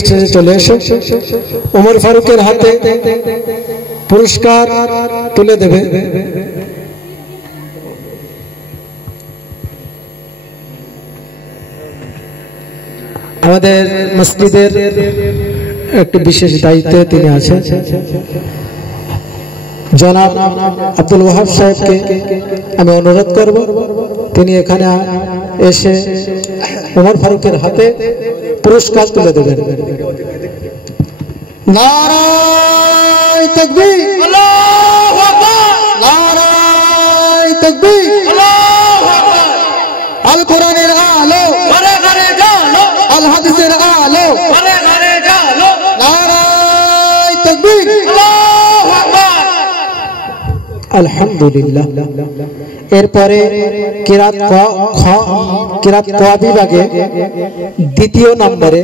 স্টেজে চলে এসো। ওমর ফারুকের হাতে পুরস্কার তুলে দেবে। আমাদের মসজিদের একটি বিশেষ দায়িত্বে তিনি আছেন, জনাব আব্দুল ওয়াহাব সাহেবকে আমি অনুরোধ করব তিনি এখানে এসে ওমর ফারুকের হাতে পুরস্কার তুলে দেবেন। নারায়ে তাকবীর, আল্লাহু আকবার, নারায়ে তাকবীর, আল্লাহু আকবার। আল কোরআনের আলো ঘরে ঘরে জ্বালো, আল হাদিসের আলো ঘরে ঘরে জ্বালো, নারায়ে তাকবীর, আল্লাহু আকবার। আলহামদুলিল্লাহ। এরপরে কিরাত ক বিভাগে দ্বিতীয় নম্বরে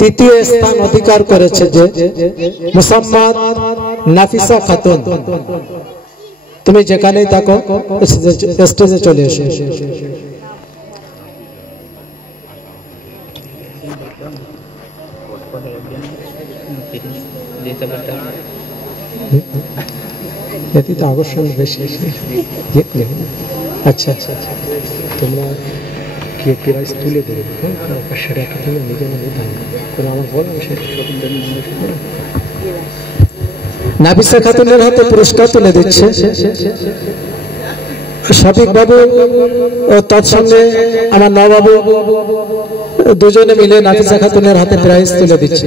দ্বিতীয় স্থান অধিকার করেছে যে মুসাম্মাদ নাফিসা খাতুন। তুমি যেখানেই থাকো স্টেজে চলে এসো। এটি তো আকর্ষণ বেশি। আচ্ছা আচ্ছা, তোমরা কি প্রাইজ তুলে দেবে? সেটা তুমি নিজে নিজে জানো, আমার বলো সেটা। নাফিসা খাতুনের হাতে পুরস্কার তুলে দিচ্ছে শফিক বাবু ও তৎসঙ্গে আমার নবাবু, দুজনে মিলে নাফিসা খাতুনের হাতে প্রাইজ তুলে দিচ্ছে।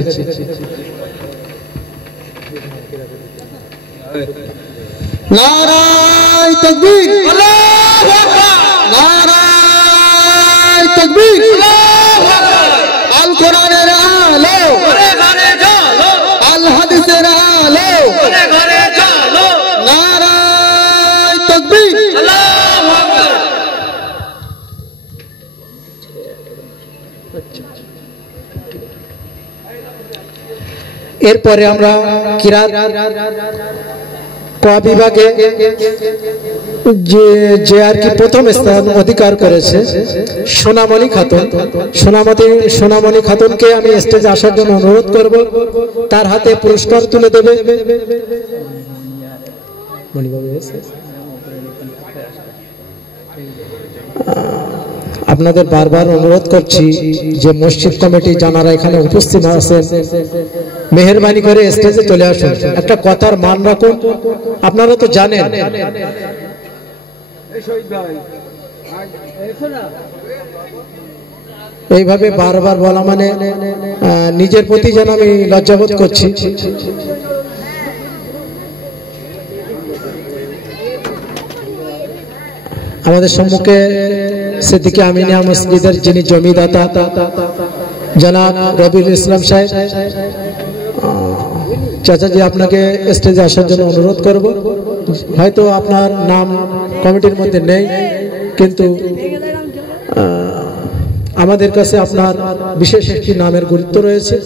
নারায়ে তাকবীর, আল্লাহু আকবার, নারায়ে তাকবীর, আল্লাহু আকবার। আল কোরআনের আলো ঘরে ঘরে জ্বালো, আল হাদিসের আলো ঘরে ঘরে জ্বালো, নারায়ে তাকবীর, আল্লাহু আকবার। এরপরে আমরা কিরাত ক বিভাগে যে আর কি প্রথম স্থান অধিকার করেছে সোনামণি খাতুন। সোনামণি খাতুনকে আমি স্টেজে আসার জন্য অনুরোধ করব, তার হাতে পুরস্কার তুলে দেবে। আপনাদের বারবার অনুরোধ করছি যে মসজিদ কমিটি যারা এখানে উপস্থিত আছেন মেহেরবানি করে স্টেজে চলে আসুন। একটা কথার মান রাখুন, আপনারা তো জানেন এইভাবে বারবার বলা মানে নিজের প্রতি যেন আমি লজ্জাবোধ করছি। আমাদের সম্মুখে সিদ্দিকী আমিনিয়া মসজিদের যিনি জমিদাতা জনাব রবিউল ইসলাম সাহেব, চাচাজি আপনাকে স্টেজে আসার জন্য অনুরোধ করব। হয়তো আপনার নাম কমিটির মধ্যে নেই, কিন্তু আমাদের কাছে আপনার বিশেষ একটি নামের গুরুত্ব রয়েছে।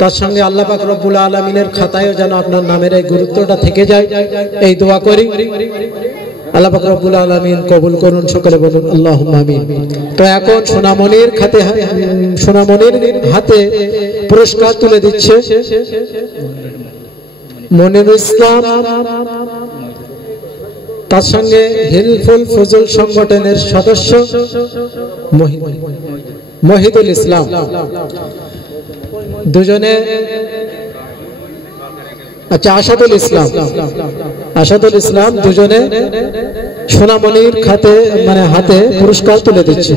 তার সঙ্গে আল্লাহ পাক রব্বুল আলামিনের খাতায়ও যেন আপনার নামের এই গুরুত্বটা থেকে যায়, এই দোয়া করি। আল্লাহ পাক রব্বুল আলামিন কবুল করুন, সকলে বলুন আল্লাহুম্মা আমিন। তো এখন সোনামণির হাতে পুরস্কার তুলে দিচ্ছে মনিরুল ইসলাম, তার সঙ্গে হিলফুল ফজল সংগঠনের সদস্য মহিদুল ইসলাম, দুজনে আচ্ছা আসাদুল ইসলাম দুজনে সোনামণির হাতে পুরস্কার তুলে দিচ্ছে।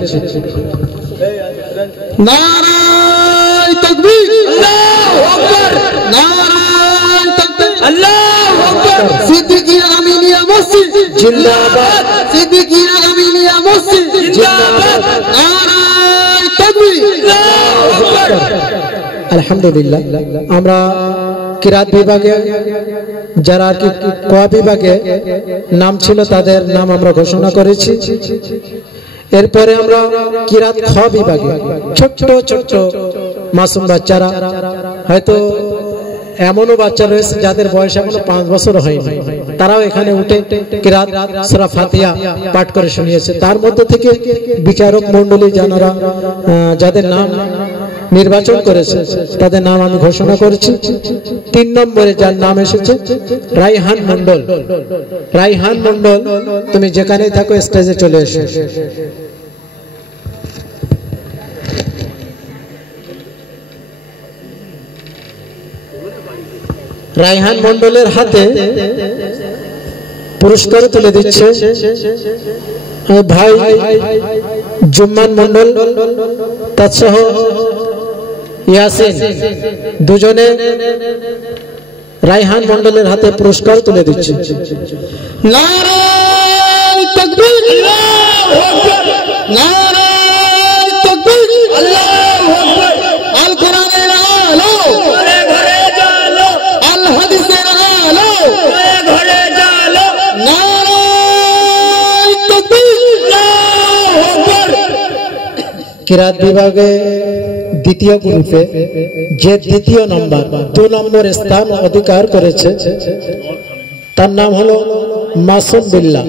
নারায়ে তাকবীর, আল্লাহু আকবার, নারায়ে তাকবীর, আল্লাহু আকবার। সিদ্দিকী আমিনিয়া মসজিদ জিন্দাবাদ, সিদ্দিকী আমিনিয়া মসজিদ জিন্দাবাদ, নারায়ে তাকবীর, আল্লাহু আকবার। আলহামদুলিল্লাহ। আমরা কিরাত বিভাগে যারা আর কি ক বিভাগে নাম ছিল তাদের নাম আমরা ঘোষণা করেছি। এরপরে আমরা কিরাত খ বিভাগে ছোট্ট ছোট্ট মাসুম বাচ্চারা, হয়তো এমনও বাচ্চা রয়েছে যাদের বয়স এখনো 5 বছর হয়নি, তারাও এখানে উঠে কিরাত সূরা ফাতিহা পাঠ করে শুনিয়েছে। তার মধ্যে থেকে বিচারক মণ্ডলী যারা যাদের নাম নির্বাচন করেছে তাদের নাম আমি ঘোষণা করেছি। 3 নম্বরে যার নাম এসেছে রাইহান মন্ডল। রাইহান মন্ডল তুমি যেখানেই থাকো স্টেজে চলে এসো। রাইহান মন্ডলের হাতে পুরস্কার তুলে দিচ্ছে ভাই জুম্মান মন্ডল তাছাহ ইয়াসিন, দুজনে রাইহান মন্ডলের হাতে পুরস্কার তুলে দিচ্ছে। নারায়ে তাকবীর, আল্লাহু আকবার, নারায়ে তাকবীর, আল্লাহু আকবার। আল কোরআনের আলো ঘরে ঘরে জ্বালো, আল হাদিসের আলো ঘরে ঘরে জ্বালো, নারায়ে তাকবীর, আল্লাহু আকবার। কিরাত বিভাগে দ্বিতীয় গ্রুপে যে দ্বিতীয় নম্বর 2 নম্বর স্থান অধিকার করেছে তার নাম হলো মাসুম বিল্লাহ।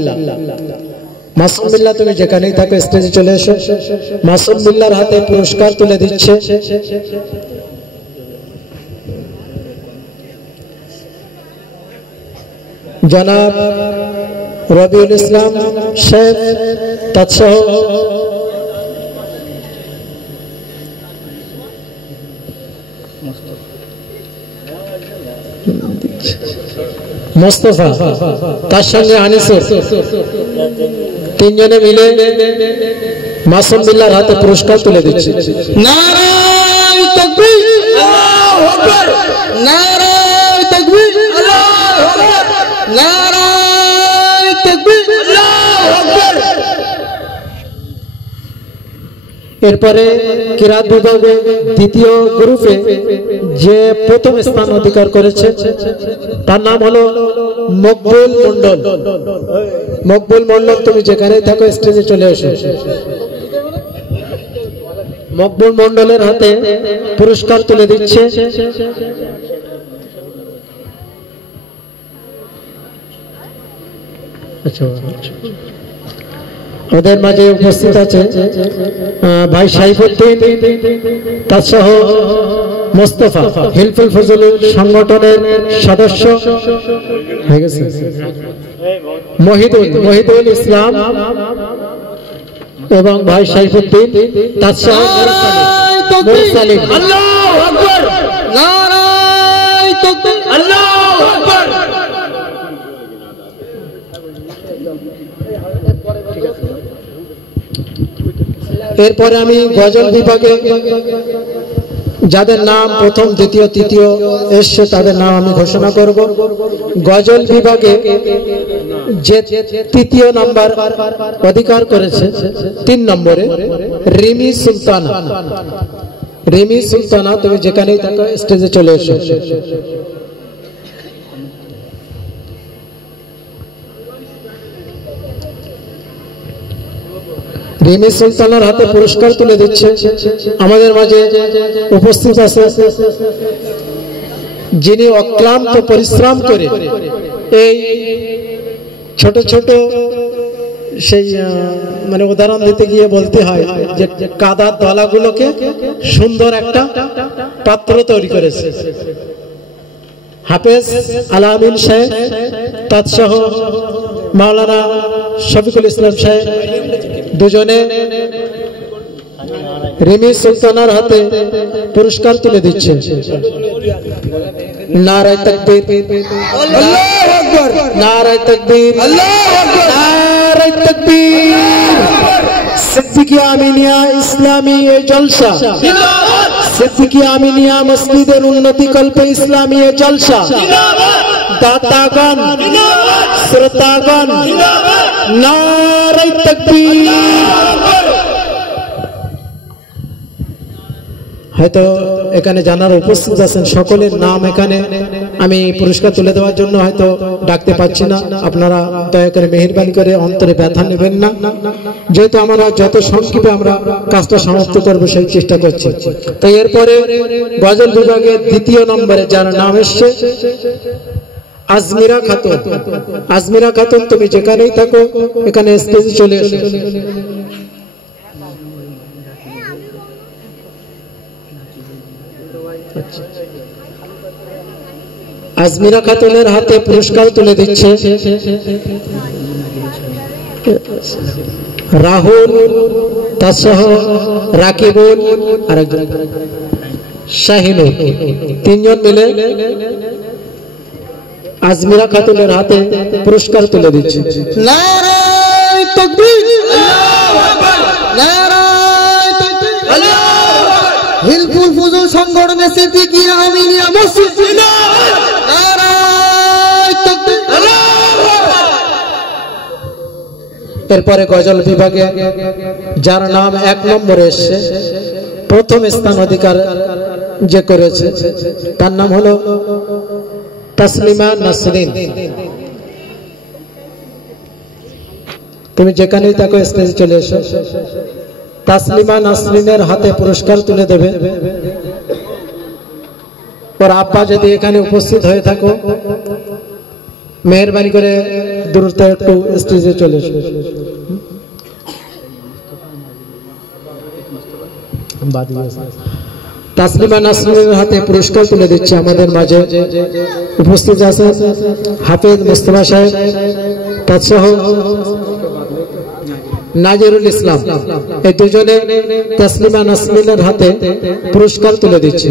মাসুম বিল্লাহ তুমি যেখানেই থাকো স্টেজে চলে এসো। মাসুম বিল্লাহর হাতে পুরস্কার তুলে দিচ্ছে জনাব রবিউল ইসলাম শেখ তাছাহ মোস্তফা, তার সঙ্গে আনিসুর, 3 জনে মিলে মাসুম বিল্লাহর হাতে পুরস্কার তুলে দিচ্ছে। নারায়ে তাকবীর, আল্লাহু আকবার, নারায়ে তাকবীর, আল্লাহু আকবার, নারায়ে তাকবীর, আল্লাহু আকবার। এরপরে কিরাত বিভাগে দ্বিতীয় গ্রুপে যে প্রথম স্থান অধিকার করেছে তার নাম হলো মকবুল মন্ডল। মকবুল মন্ডল তুমি যেখানে থাকো স্টেজে চলে এসো। মকবুল মন্ডলের হাতে পুরস্কার তুলে দিচ্ছে ওদের মাঝে উপস্থিত আছে ভাই সাইফুদ্দিন তাসহ মোস্তফা, হিলফুল ফজল সংগঠনের সদস্য হয়ে গেছে মহিদুল ইসলাম এবং ভাই সাইফুদ্দিন তাসহ মুরসালিন। আল্লাহু আকবার, নারায়ে তাকবীর, আল্লাহু আকবার। এরপরে আমি গজল বিভাগে যাদের নাম প্রথম দ্বিতীয় তৃতীয় এসছে তাদের নাম আমি ঘোষণা করব। গজল বিভাগে যে তৃতীয় নাম্বার অধিকার করেছে 3 নম্বরে রিমি সুলতানা। রিমি সুলতানা তুমি যেখানেই থাকো স্টেজে চলে এসো। রিমি সুলতানার হাতে পুরস্কার তুলে দিচ্ছে আমাদের মাঝে উপস্থিত আছে যিনি অক্লান্ত পরিশ্রম করে এই ছোট ছোট সেই মানে উদাহরণ দিতে গিয়ে বলতে হয় যে কাদার দলাগুলোকে সুন্দর একটা পাত্র তৈরি করেছে। হাফেজ আলামিন সাহেব তাৎসহ মাওলানা শফিকুল ইসলাম সাহেব দুজনে রিমি সুলতানার হাতে পুরস্কার তুলে দিচ্ছে। নারায়ে তাকবীর, আল্লাহু আকবার, নারায়ে তাকবীর, আল্লাহু আকবার, নারায়ে তাকবীর। সিদ্দিকিয়া আমিনিয়া ইসলামী জলসা জিন্দাবাদ, সিদ্দিকিয়া আমিনিয়া মসজিদের উন্নতি কল্পে ইসলামী জলসা জিন্দাবাদ, দাতাগণ জিন্দাবাদ, শ্রোতাগণ জিন্দাবাদ, নারায়ে তাকবীর। হয়তো এখানে যারা উপস্থিত আছেন সকলের নাম এখানে আমি পুরস্কার তুলে দেওয়ার জন্য হয়তো ডাকতে পাচ্ছি না, আপনারা দয়া করে মেহেরবানি করে অন্তরে ব্যথা নেবেন না, যেহেতু আমরা যত সংক্ষেপে আমরা কাজটা সমাপ্ত করবো সেই চেষ্টা করছি। তাই এরপরে গজল বিভাগের দ্বিতীয় নম্বরে যার নাম এসছে আজমিরা খাতুন। আজমিরা খাতুন তুমি যেখানেই থাকো এখানে স্টেজে চলে এসো। আজমিরা খাতুনের হাতে পুরস্কার তুলে দিচ্ছে রাহুল, তাসহ রাকিবুল আর একজন শাহিনুর, তিনজন মিলে আজমিরা খাতুনের হাতে পুরস্কার তুলে দিচ্ছে। নারায়ে তাকবীর, আল্লাহু আকবার, নারায়ে তাকবীর, আল্লাহু আকবার। হিলফুল ফুজুল সংগঠনের সিদ্দিকিয়া আমিনিয়া মসজিদ জিন্দাবাদ, নারায়ে তাকবীর, আল্লাহু আকবার। এরপরে গজল বিভাগে যার নাম 1 নম্বরে এসেছে, প্রথম স্থান অধিকার যে করেছে, তার নাম হলো তাসলিমা নাসরিন। তুমি যেখানেই থাকো স্টেজে চলে এসো। তাসলিমা নাসরিনের হাতে পুরস্কার তুলে দেবে। ওর আব্বা যদি এখানে উপস্থিত হয়ে থাকো, মেহরবানি করে দ্রুত একটু স্টেজে চলে এসো। তাসলিমা নাসরিনের হাতে পুরস্কার তুলে দিচ্ছে। আমাদের মাঝে উপস্থিত আছেন হাফেজ মুস্তাফা সাহেব, তাসহ নাজিরুল ইসলাম। এই দুজনে তাসলিমা নাসরিনের হাতে পুরস্কার তুলে দিচ্ছে।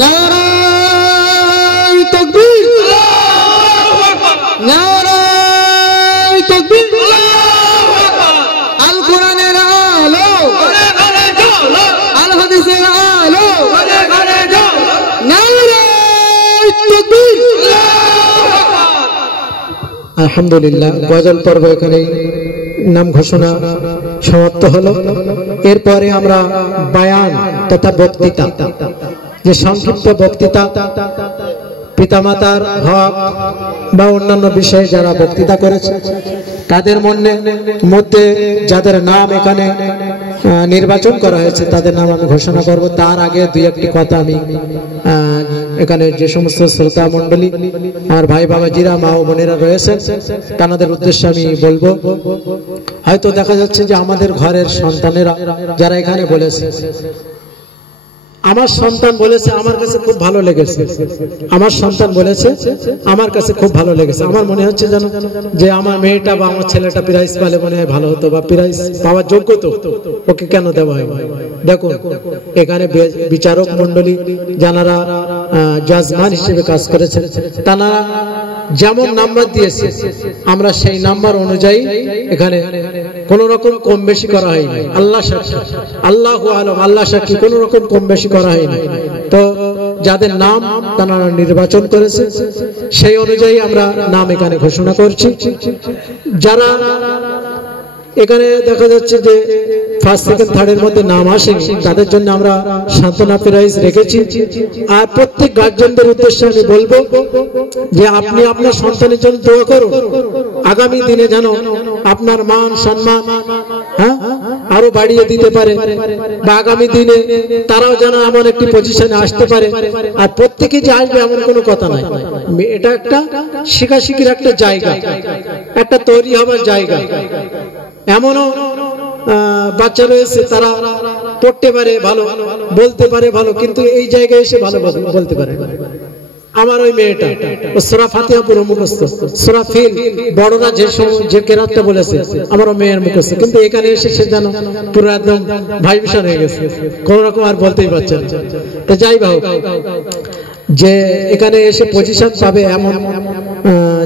নারায়ে তাকবীর, আল্লাহু আকবার, নারায়ে তাকবীর, আল্লাহু আকবার। আল কোরআনের আলো ঘরে ঘরে জ্বলো, আল হাদিসের আলো ঘরে ঘরে জ্বলো, নারায়ে তাকবীর, আল্লাহু আকবার। আলহামদুলিল্লাহ, গজল পর্ব এখানে নাম ঘোষণা সমাপ্ত হলো। এরপরে আমরা বায়ান তথা বক্তৃতা, যে সংক্ষিপ্ত বক্তৃতা পিতামাতার হক বা অন্যান্য বিষয়ে যারা বক্তৃতা করেছে, তাদের মধ্যে যাদের নাম এখানে নির্বাচন করা হয়েছে, তাদের নাম আমি ঘোষণা করব। তার আগে দুই একটি কথা আমি এখানে যে সমস্ত শ্রোতা মণ্ডলী আর ভাই বাবাজিরা, মা ও বোনেরা রয়েছেন, তাদের উদ্দেশ্যে আমি বলবো। হয়তো দেখা যাচ্ছে যে আমাদের ঘরের সন্তানেরা যারা এখানে বলেছে, আমার সন্তান বলেছে আমার কাছে খুব ভালো লেগেছে, আমার সন্তান বলেছে আমার কাছে খুব ভালো লেগেছে। আমার মনে হচ্ছে যেন যে আমার মেয়েটা বা আমার ছেলেটা প্রাইজ পেলে মনে হয় ভালো হতো, বা প্রাইজ পাওয়ার যোগ্য তো, ওকে কেন দেওয়া হয়? দেখুন, এখানে বিচারক মন্ডলী যারা জাজমান হিসেবে কাজ করেছেন, তারা যেমন নাম্বার দিয়েছে, আমরা সেই নাম্বার অনুযায়ী এখানে কোন রকম কম বেশি করা হয়নি। আল্লাহ সাক্ষী, আল্লাহু আলম, আল্লাহ সাক্ষী, কোন রকম কম বেশি করা হয়নি। তো যাদের নাম তারা নির্বাচন করেছে, সেই অনুযায়ী আমরা নাম এখানে ঘোষণা করছি। যারা এখানে দেখা যাচ্ছে যে ফার্স্ট সেকেন্ড থার্ডের মধ্যে নাম আসে, তাদের জন্য আমরা সান্ত্বনা প্রাইজ রেখেছি। আর প্রত্যেক গার্জিয়ানদের উদ্দেশ্যে আমি বলবো যে আপনি আপনার সন্তানের জন্য দোয়া করুন, আগামী দিনে যেন আপনার মান সম্মান আরো বাড়িয়ে দিতে পারে, বা আগামী দিনে তারাও যেন এমন একটি পজিশনে আসতে পারে। আর প্রত্যেকে যে আসবে এমন কোনো কথা নাই, এটা একটা শিখাশিখির একটা জায়গা, একটা তৈরি হবার জায়গা। এমনও বাচ্চা রয়েছে তারা পড়তে পারে ভালো, বলতে পারে ভালো, কিন্তু এই জায়গায় এসে ভালো বলতে পারে না। আমার ওই মেয়েটা সূরা ফাতিহা পুরো মুখস্থ, সূরা ফিল বড়রা যে কেরাতটা বলেছে আমার মেয়ের মুখস্থ, কিন্তু এখানে এসে সে যেন পুরো একদম ভাইবিশন হয়ে গেছে, কোন রকম আর বলতেই পারছে না। তো যাই হোক, যে এখানে এসে পজিশন পাবে এমন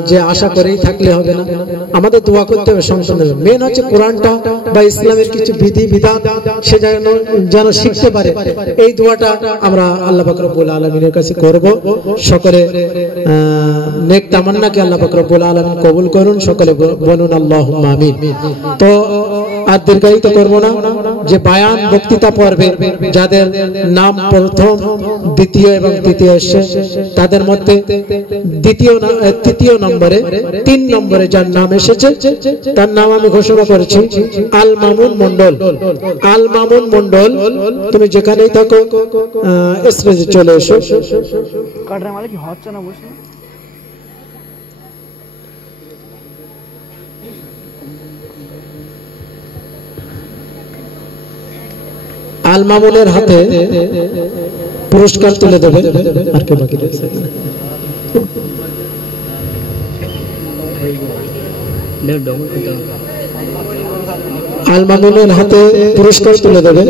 যে আশা করেই থাকলে হবে না, আমাদের দোয়া করতে হবে সন্তানের। মেন হচ্ছে কোরআনটা বা ইসলামের কিছু বিধি বিধান সে যেন শিখতে পারে, এই দোয়াটা আমরা আল্লাহ পাক রব্বুল আলামিনের কাছে করব। সকলে নেক তামান্নাকে আল্লাহ পাক রব্বুল আলামিন কবুল করুন, সকলে বলুন আল্লাহুম্মা আমিন। তো আর দীর্ঘায়িত করব না, যে বায়ান বক্তৃতা পর্বে যাদের নাম প্রথম, দ্বিতীয় এবং তৃতীয় এসে, তাদের মধ্যে তৃতীয় নম্বরে 3 নম্বরে যার নাম এসেছে, তার নাম আমি ঘোষণা করেছি আল মামুন মন্ডল। আল মামুন মন্ডল, তুমি যেখানেই থাকো স্টেজে চলে এসো। আল মামুনের হাতে পুরস্কার তুলে দেবে। আর কে বাকি রয়েছে? আল মামুনের হাতে পুরস্কার তুলে দেবে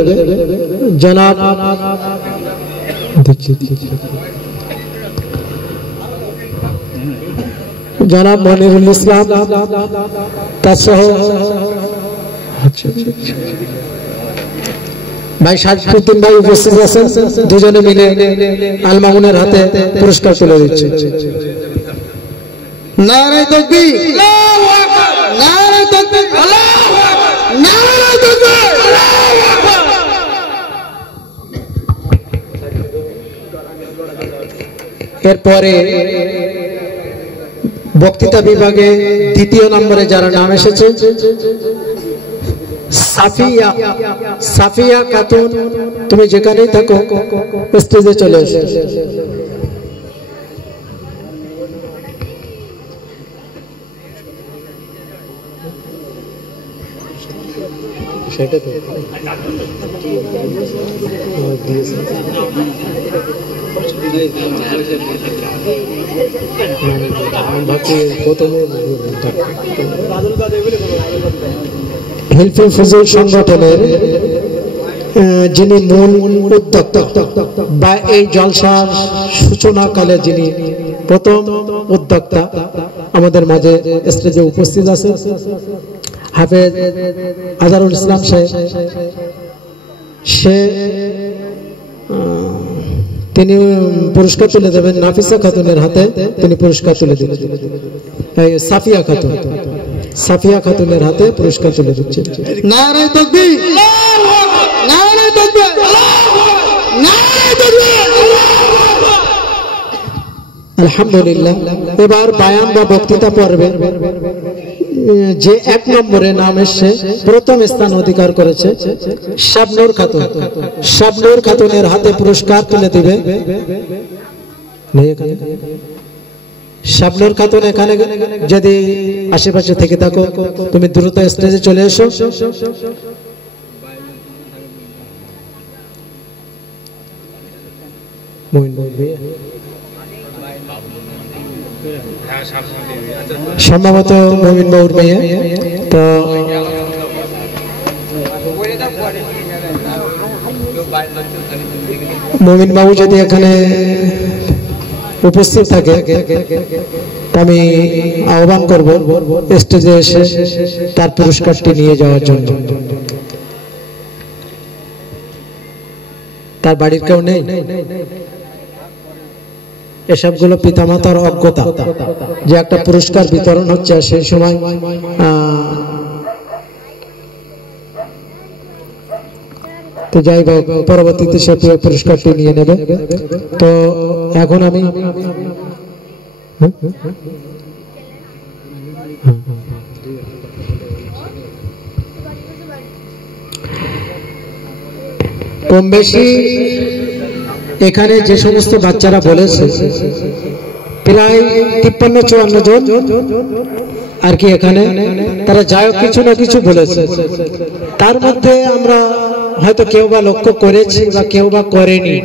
জনাব জনাব মনিরুল ইসলাম তার সহ ভাই শারফুদ্দিন ভাই উপস্থিত আছেন। দুজনে মিলে আল মামুনের হাতে পুরস্কার তুলে দিচ্ছে। নারে তাকবীর, আল্লাহু আকবার, নারে তাকবীর, আল্লাহু আকবার, নারে তাকবীর, আল্লাহু আকবার। এরপরে বক্তৃতা বিভাগে দ্বিতীয় নম্বরে যারা নাম এসেছে সাফিয়া, সাফিয়া খাতুন, তুমি যেখানেই থাকো স্টেজে চলে এসো। সেটা তো হিলফুল ফজল সংগঠনের যিনি মূল উদ্যোক্তা বা এই জলসার সূচনাকালে যিনি প্রথম উদ্যোক্তা আমাদের মাঝে স্টেজে উপস্থিত আছে হাফেজ আজহারুল ইসলাম সাহেব। সে তিনি পুরস্কার তুলে দেবেন নাফিসা খাতুনের হাতে, তিনি পুরস্কার তুলে দিবেন। সাফিয়া খাতুন, সাফিয়া খাতুনের হাতে পুরস্কার তুলে দিচ্ছেন। নারে তাকবীর, আল্লাহু আকবার, নারে তাকবীর, আল্লাহু আকবার, নারে তাকবীর, আল্লাহু আকবার। আলহামদুলিল্লাহ। এবার বায়ান বা বক্তৃতা পর্বে যে এক নম্বরে নাম এসে প্রথম স্থান অধিকার করেছে শাবনূর খাতুন। শাবনূর খাতুনের হাতে পুরস্কার তুলে দিবে শাবনূর খাতুন। এখানে যদি আশেপাশে থেকে থাকো তুমি দ্রুত স্টেজে চলে এসো। সম্ভবত মমিন বাবুর মেয়ে। তো মমিন বাবু যদি এখানে উপস্থিত থাকে আমি আহ্বান করব স্টেজে এসে তার পুরস্কারটি নিয়ে যাওয়ার জন্য। তার বাড়ির কেউ নেই? এসবগুলো পিতামাতার অজ্ঞতা যে একটা পুরস্কার বিতরণ হচ্ছে, সেই সময় তো যাই হোক পরবর্তীতে সে পুরস্কারটি নিয়ে নেবে। তো এখন আমি কম বেশি এখানে যে সমস্ত বাচ্চারা বলেছে প্রায় 53-54 জন আর কি এখানে, তারা যাই হোক কিছু না কিছু বলেছে। তার মধ্যে আমরা হয়তো কেউ বা লক্ষ্য করেছি বা কেউ বা করেনি।